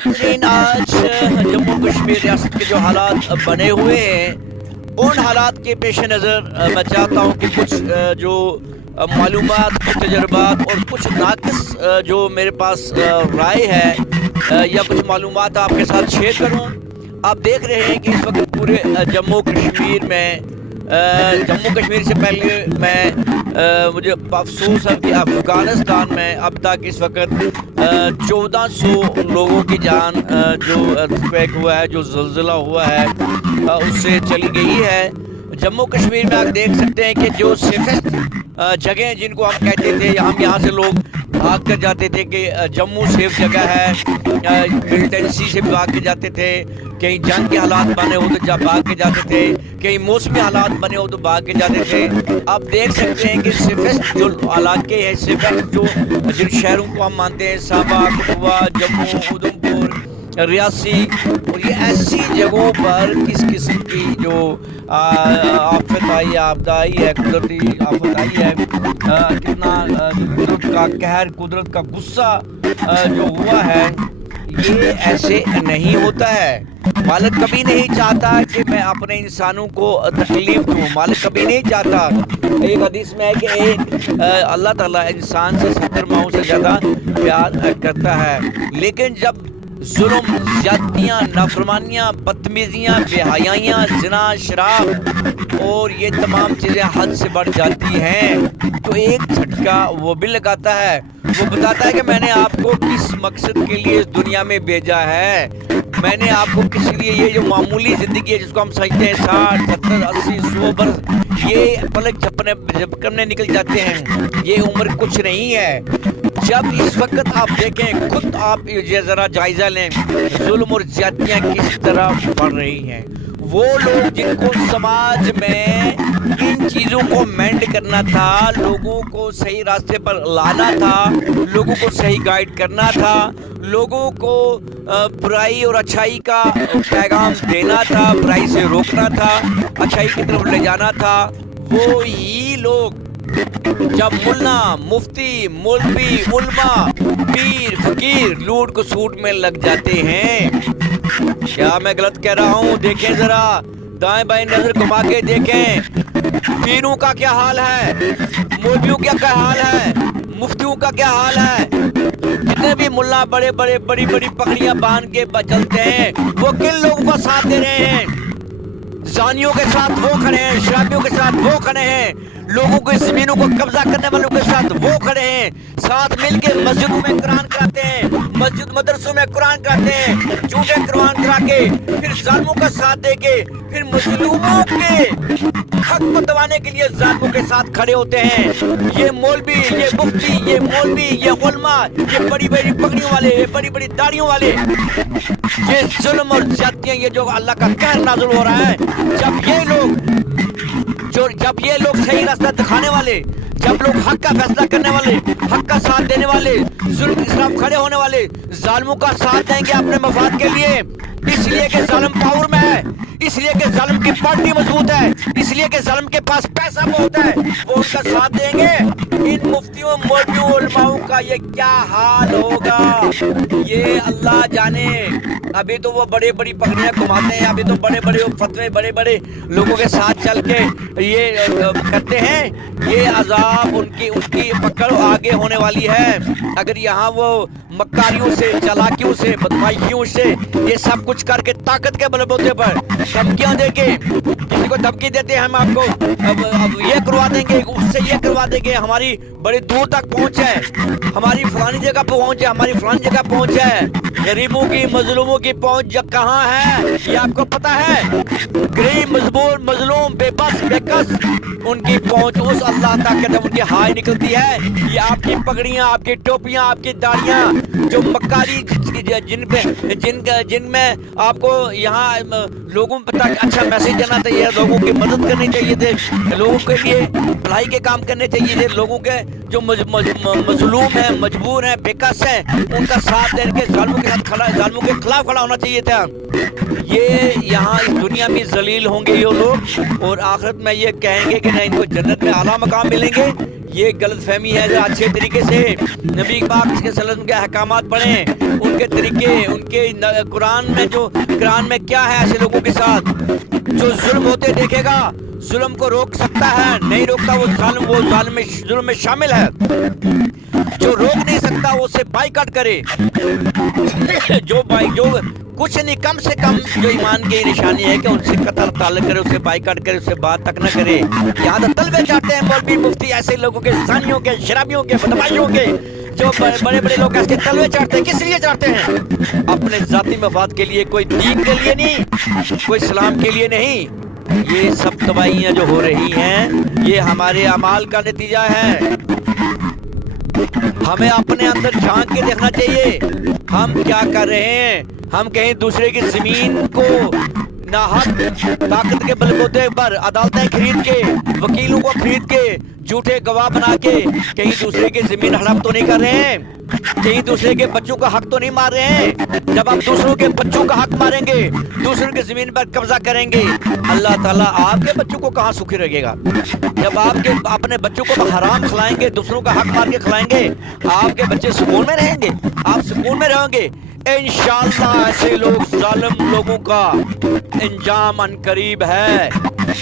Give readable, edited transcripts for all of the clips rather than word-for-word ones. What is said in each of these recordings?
नाज़रीन, आज जम्मू कश्मीर रियासत के जो हालात बने हुए हैं, उन हालात के पेश नज़र मैं चाहता हूँ कि कुछ जो मालूमात, कुछ तजर्बात और कुछ नाक़िस जो मेरे पास राय है या कुछ मालूमात आपके साथ शेयर करूँ। आप देख रहे हैं कि इस वक्त पूरे जम्मू कश्मीर में जम्मू कश्मीर से पहले मैं मुझे अफसोस है कि अफ़गानिस्तान में अब तक इस वक्त 1400 लोगों की जान जो अर्थक्वेक हुआ है, जो ज़लज़ला हुआ है, उससे चली गई है। जम्मू कश्मीर में आप देख सकते हैं कि जो सेफेस्ट जगह जिनको हम कहते थे, हम यहाँ से लोग भाग कर जाते थे कि जम्मू सेफ जगह है, मिलिटेंसी से भाग के जाते थे, कहीं जंग के हालात बने हो तो जब भाग के जाते थे, कहीं मौसमी हालात बने हो तो भाग के जाते थे। आप देख सकते हैं कि सेफेस्ट जो इलाके हैं, सेफेस्ट जो जिन शहरों को हम मानते हैं, साबा, कठुआ, जम्मू, उधमपुर, रियासी, और ये ऐसी जगहों पर किस किस्म की जो आफत आई है, आपदा आई है, कुदरती आफत आई है, कितना कुदरत का कहर, कुदरत का गुस्सा जो हुआ है, ये ऐसे नहीं होता है। मालिक कभी नहीं चाहता कि मैं अपने इंसानों को तकलीफ दूँ, मालिक कभी नहीं चाहता। एक हदीस में है कि अल्लाह ताला इंसान से 70 माओं से ज़्यादा प्यार करता है, लेकिन जब जुल्म, ज्यादतियाँ, नाफरमानियाँ, बदतमीजियाँ, बेहयाइयाँ, ज़िना, शराब और ये तमाम चीज़ें हद से बढ़ जाती हैं तो एक झटका वो भी लगाता है। वो बताता है कि मैंने आपको किस मकसद के लिए इस दुनिया में भेजा है, मैंने आपको किस लिए, ये जो मामूली ज़िंदगी है जिसको हम समझते हैं 60, 70, 80, 100 बरस, ये पलक झपकने निकल जाते हैं, ये उम्र कुछ नहीं है। जब इस वक्त आप देखें, खुद आप ये ज़रा जायज़ा लें, जुल्म और ज़्यादतियाँ किस तरह बढ़ रही हैं। वो लोग जिनको समाज में इन चीज़ों को मेंड करना था, लोगों को सही रास्ते पर लाना था, लोगों को सही गाइड करना था, लोगों को बुराई और अच्छाई का पैगाम देना था, बुराई से रोकना था, अच्छाई की तरफ ले जाना था, वो ही लोग जब मुल्ला, मुफ्ती, मौलवी, उल्मा, पीर, फकीर लूट को सूट में लग जाते हैं। क्या मैं गलत कह रहा हूँ? देखें जरा, दाएं बाएं नजर घुमा के देखें, पीरों का क्या हाल है, मौलवियों का क्या हाल है, मुफ्तियों का क्या हाल है। जितने भी मुल्ला बड़ी बड़ी पगड़ियां बांध के चलते हैं, वो किन लोगों का साथ दे रहे हैं? जानियों के साथ वो खड़े हैं, शराबियों के साथ वो खड़े हैं, लोगों के ज़मीनों को कब्जा करने वालों के साथ वो खड़े हैं, साथ मिलके मस्जिदों में कुरान कराते हैं, मस्जिद मदरसों में कुरान कराते हैं, झूठे कुरान करा के फिर जालिमों का साथ देके फिर मजलूमों के हक को दबाने के लिए जालिमों के साथ खड़े होते हैं। ये मौलवी, ये मुफ्ती, ये मौलवी, ये उलमा, ये बड़ी बड़ी पगड़ियों वाले, ये बड़ी बड़ी दाढ़ियों वाले, ये जुल्म और ज्यादतियां, ये जो अल्लाह का कहर नाज़िल हो रहा है, जब ये लोग सही रास्ता दिखाने वाले, जब लोग हक का फैसला करने वाले, हक का साथ देने वाले, जुल्म के खिलाफ खड़े होने वाले, जालिमों का साथ देंगे अपने मफाद के लिए, इसलिए कि जालिम पावर में है, इसलिए कि जालिम की पार्टी मजबूत है, इसलिए कि जालिम के पास पैसा बहुत है, वो उनका साथ देंगे। इन मुफ्तियों, मौलवियों, उलमाओं का ये क्या हाल होगा, ये अल्लाह जाने। अभी तो वो बड़ी पगड़ियां घुमाते हैं, अभी तो बड़े फतवे बड़े लोगों के साथ चल के ये करते हैं। ये अजाब उनकी पकड़ आगे होने वाली है। अगर यहाँ वो मक्कारियों से, चालाकियों से, बदमाशियों से ये सब कुछ करके ताकत के बलबूते पर धमकियां देके, किसी को धमकी देते हैं हम आपको अब ये करवा देंगे, उससे ये करवा देंगे, हमारी बड़ी दूर तक पहुंच है, हमारी फलानी जगह पहुंच है, हमारी फलानी जगह पहुंच है। गरीबों की, मजलूमों की पहुंच कहाँ है ये आपको पता है? गरीब, मजलूम, बेबस, बेकस, उनकी पहुंच उस अल्लाह तक जब उनकी हाय निकलती है। ये आपकी पगड़ियां, आपकी टोपियां, आपकी दाढ़ियां, जो मक्कारी जिनमें आपको यहाँ लोगों तक अच्छा मैसेज देना चाहिए, लोगों की मदद करनी चाहिए थे, लोगों के लिए भलाई के काम करने चाहिए थे, लोगों के जो मजलूम हैं, मजबूर हैं, बेकस हैं, उनका साथ देने के जालिमों के साथ खड़ा, जालिमों के खिलाफ खड़ा होना चाहिए था। ये यहाँ इस दुनिया में जलील होंगे ये लोग, और आखिरत में ये कहेंगे कि नहीं, इनको जन्नत में आला मकाम मिलेंगे, یہ غلط فہمی ہے. اچھے طریقے سے نبی پاک صلی اللہ علیہ وسلم کے احکامات پڑھیں, ان کے طریقے, ان کے قرآن میں کیا ہے ایسے لوگوں کے ساتھ جو ظلم ہوتے دیکھے گا, ظلم کو روک سکتا ہے, نہیں روکتا وہ ظلم میں شامل ہے. جو روک نہیں سکتا وہ اسے بائیکاٹ کرے. جو کچھ نہیں, کم سے کم جو ایمان کی نشانی ہے کہ ان سے قطع تعلق کرے, اسے بائیکاٹ کرے, اسے بات تک نہ کرے. یہاں تو طلبے چاہتے ہیں مولوی مفتی ایسے لوگوں کے, زانیوں کے, شرابیوں کے, بدماشیوں کے, جو بڑے بڑے لوگ ایسے طلبے چاہتے ہیں. کس لیے چاہتے ہیں؟ اپنے ذاتی مفاد کے لیے, کوئی دین کے لیے نہیں, کوئی اسلام کے لیے نہیں. یہ سب تباہیاں جو ہو رہی ہیں یہ ہمارے اعمال کا نتیجہ ہے. ہمیں اپنے اندر جھانک کے دیکھنا چاہیے ہم کیا کر رہے ہیں. ہم کہیں دوسرے کی زمین کو ناحق طاقت کے بلبوتے پر عدالتیں خرید کے, وکیلوں کو خرید کے, جھوٹے گواہ بنا کے کہیں دوسرے کی زمین ہڑپ تو نہیں کر رہے ہیں, کہیں دوسرے کے بچوں کا حق تو نہیں مار رہے ہیں. جب آپ دوسروں کے بچوں کا حق ماریں گے, دوسروں کی زمین پر قبضہ کریں گے, اللہ تعالیٰ آپ کے بچوں کو کہاں سکھی رکھے گا؟ جب آپ اپنے بچوں کو حرام کھلائیں گے, دوسروں کا حق مار کے کھلائیں گے, آپ کے بچے سکون میں رہیں گے, آپ سکون میں رہیں گے. انشاءاللہ ایسے ظالم لوگوں کا انجام ان قریب ہے.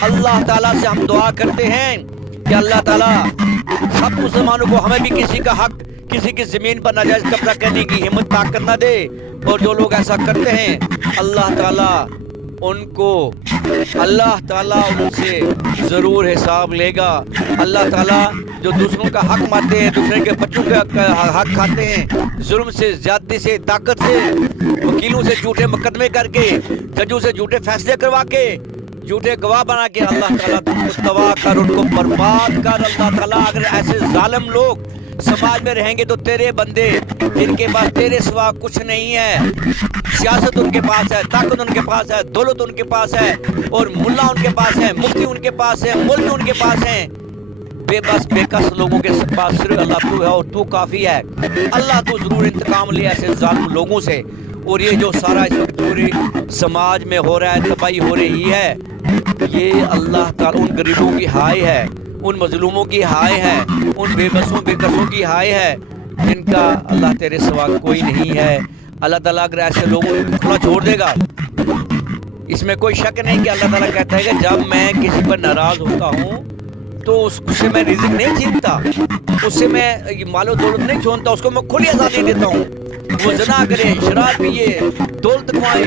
اللہ تعالیٰ سے ہم دعا کرتے ہیں کہ اللہ تعالیٰ سب مسلمانوں کو, ہمیں بھی کسی کا حق, کسی کی زمین پر ناجائز قبضہ کرنے کی ہمت طاقت نہ دے. اور جو لوگ ایسا کرتے ہیں اللہ تعالیٰ ان سے ضرور حساب لے گا. اللہ تعالیٰ جو دوسروں کا حق مارتے ہیں, دوسرے کے بچوں کا حق کھاتے ہیں, ظلم سے, زیادتی سے, طاقت سے, وکیلوں سے جھوٹے مقدمے کر کے, ججوں سے جھوٹے فیصلے کروا کے, جھوٹے گواہ بنا کے, اللہ تعالیٰ تم کو تباہ کر, ان کو برباد کر. اللہ تعالیٰ اگر ایسے ظالم لوگ سماج میں رہیں گے تو تیرے بندے جن کے پاس تیرے سوا کچھ نہیں ہے, سیاست ان کے پاس ہے, طاقت ان کے پاس ہے, دولت ان کے پاس ہے, اور ملا ان کے پاس ہے, مفتی ان کے پاس ہے, مولوی ان کے پاس ہیں, بے بس بے کس لوگوں کے پاس صرف اللہ تو ہے اور تو کافی ہے. اللہ تو ضرور انتقام لے ایسے ظالم لوگوں سے. اور یہ جو سارا اس وقت پورے سماج میں ہو رہا ہے, تباہی ہو رہی ہے, یہ اللہ تعالیٰ ان غریبوں کی ہائے ہے, ان مظلوموں کی ہائے ہے, ان بے بسوں بے کسوں کی ہائے ہے, جن کا اللہ تیرے سوا کوئی نہیں ہے. اللہ تعالیٰ اگر ایسے لوگوں کو کھلا چھوڑ دے گا, اس میں کوئی شک نہیں کہ اللہ تعالیٰ کہتا ہے کہ جب میں کسی پر ناراض ہوتا ہوں تو اس سے میں رزق نہیں چھینتا, اس سے میں مال و دولت نہیں چھوڑتا, اس کو میں کھلی آزادی دیتا ہوں. وہ زنا کرے, شراب پیے, دولت کمائے,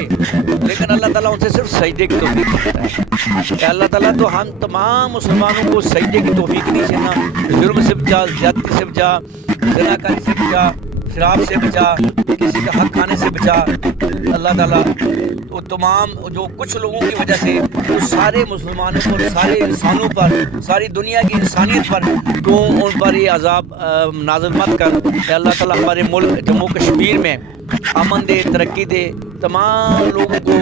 لیکن اللہ تعالیٰ ان سے صرف سجدے کی توفیق دیتا ہے. کہ اللہ تعالیٰ تو ہم تمام مسلمانوں کو سجدے کی توفیق نہیں دینا. ظلم سے بچا, زیادتی سے بچا, زنا کرنے سے بچا, شراب سے بچا, کسی کا حق کھانے سے بچا. اللہ تعالیٰ تو تمام جو کچھ لوگوں کی وجہ سے وہ سارے مسلمانوں پر, سارے انسانوں پر, ساری دنیا کی انسانیت پر تو ان پر یہ عذاب نازل مت کر. کہ اللہ تعالیٰ ہمارے ملک جموں کشمیر میں امن دے, ترقی دے, تمام لوگوں کو,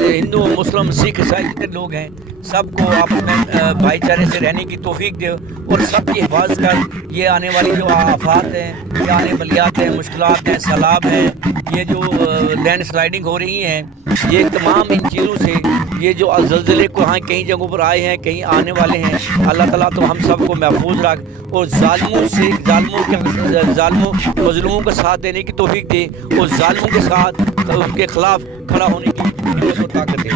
ہندو, مسلم, سکھ, عیسائی جتنے لوگ ہیں سب کو آپس میں بھائی چارے سے رہنے کی توفیق دے, اور سب کی حفاظت کر. یہ آنے والی جو آفات ہیں, یہ آنے بلیات ہیں, مشکلات ہیں, سیلاب ہیں, یہ جو لینڈ سلائڈنگ ہو رہی ہیں, یہ تمام ان چیزوں سے, یہ جو زلزلے کو ہاں کئی جگہوں پر آئے ہیں, کہیں آنے والے ہیں, اللہ تعالیٰ تو ہم سب کو محفوظ رکھ, اور ظالموں مظلوموں کا ساتھ دینے کی توفیق دے, اور ظالموں کے ساتھ ان کے خلاف کھڑا ہونے کی طاقت دے.